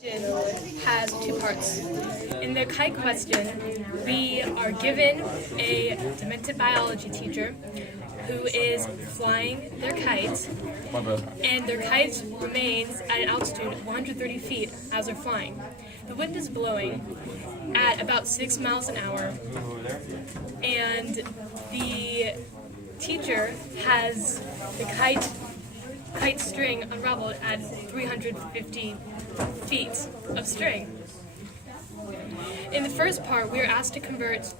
Has two parts. In the kite question, we are given a demented biology teacher who is flying their kite, and their kite remains at an altitude of 130 feet as they're flying. The wind is blowing at about 6 miles an hour, and the teacher has the kite string unraveled at 350 feet of string. In the first part, we are asked to convert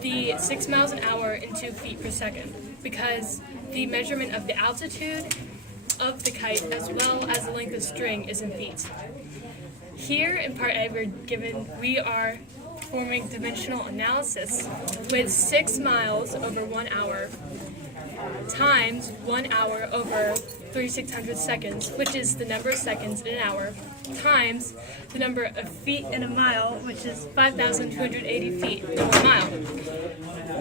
the 6 miles an hour into feet per second because the measurement of the altitude of the kite as well as the length of string is in feet. Here in part A, we are performing dimensional analysis with 6 miles over 1 hour times 1 hour over 3,600 seconds, which is the number of seconds in an hour, times the number of feet in a mile, which is 5,280 feet in 1 mile.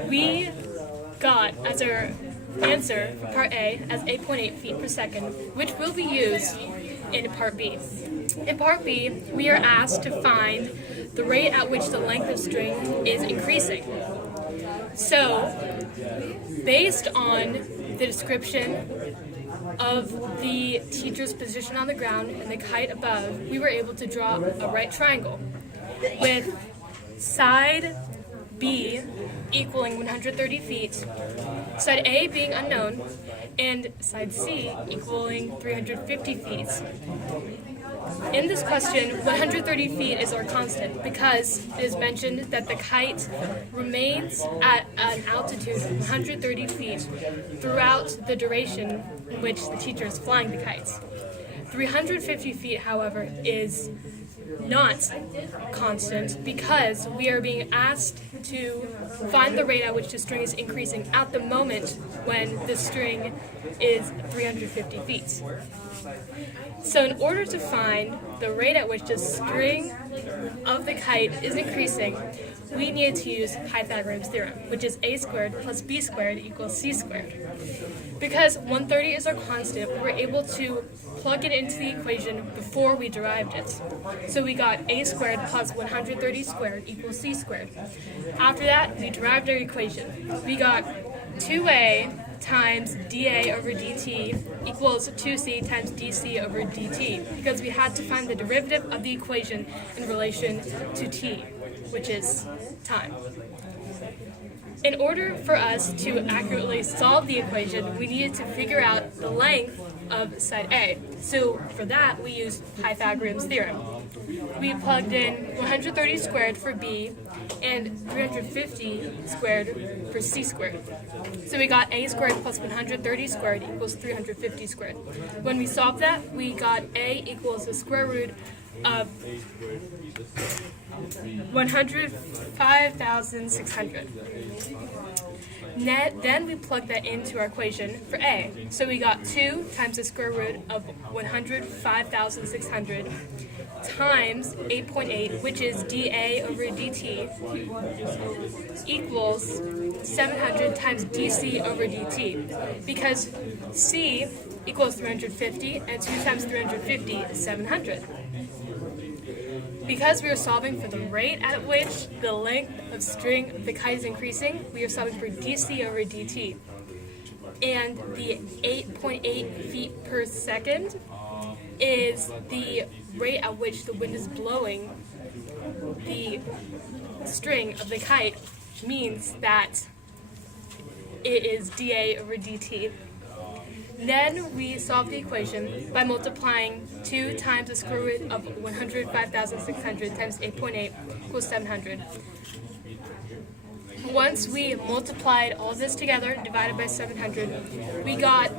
We got as our answer for part A as 8.8 feet per second, which will be used in part B. In part B, we are asked to find the rate at which the length of string is increasing. So, based on the description of the teacher's position on the ground and the kite above, we were able to draw a right triangle with side B equaling 130 feet, side A being unknown, and side C equaling 350 feet. In this question, 130 feet is our constant because it is mentioned that the kite remains at an altitude of 130 feet throughout the duration in which the teacher is flying the kite. 350 feet, however, is not constant because we are being asked to find the rate at which the string is increasing at the moment when the string is 350 feet. So in order to find the rate at which the string of the kite is increasing, we need to use Pythagoras' theorem, which is a squared plus b squared equals c squared. Because 130 is our constant, we were able to plug it into the equation before we derived it. So we got a squared plus 130 squared equals c squared. After that, we derived our equation. We got 2a times dA over dt equals 2c times dc over dt, because we had to find the derivative of the equation in relation to t, which is time. In order for us to accurately solve the equation, we needed to figure out the length of side A. So for that, we used Pythagoras' theorem. We plugged in 130 squared for B and 350 squared for C squared. So we got A squared plus 130 squared equals 350 squared. When we solved that, we got A equals the square root of 105,600. Then we plugged that into our equation for A. So we got 2 times the square root of 105,600 times 8.8, which is dA over dt, equals 700 times dc over dt, because c equals 350, and 2 times 350 is 700. Because we are solving for the rate at which the length of string of the kite is increasing, we are solving for dc over dt. And the 8.8 feet per second is the rate at which the wind is blowing the string of the kite, which means that it is dA over dt. Then we solve the equation by multiplying 2 times the square root of 105,600 times 8.8 equals 700. Once we multiplied all this together, divided by 700, we got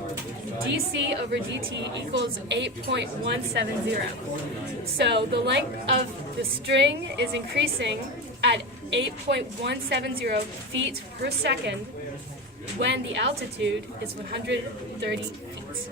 dc over dt equals 8.170. So the length of the string is increasing at 8.170 feet per second when the altitude is 130 feet.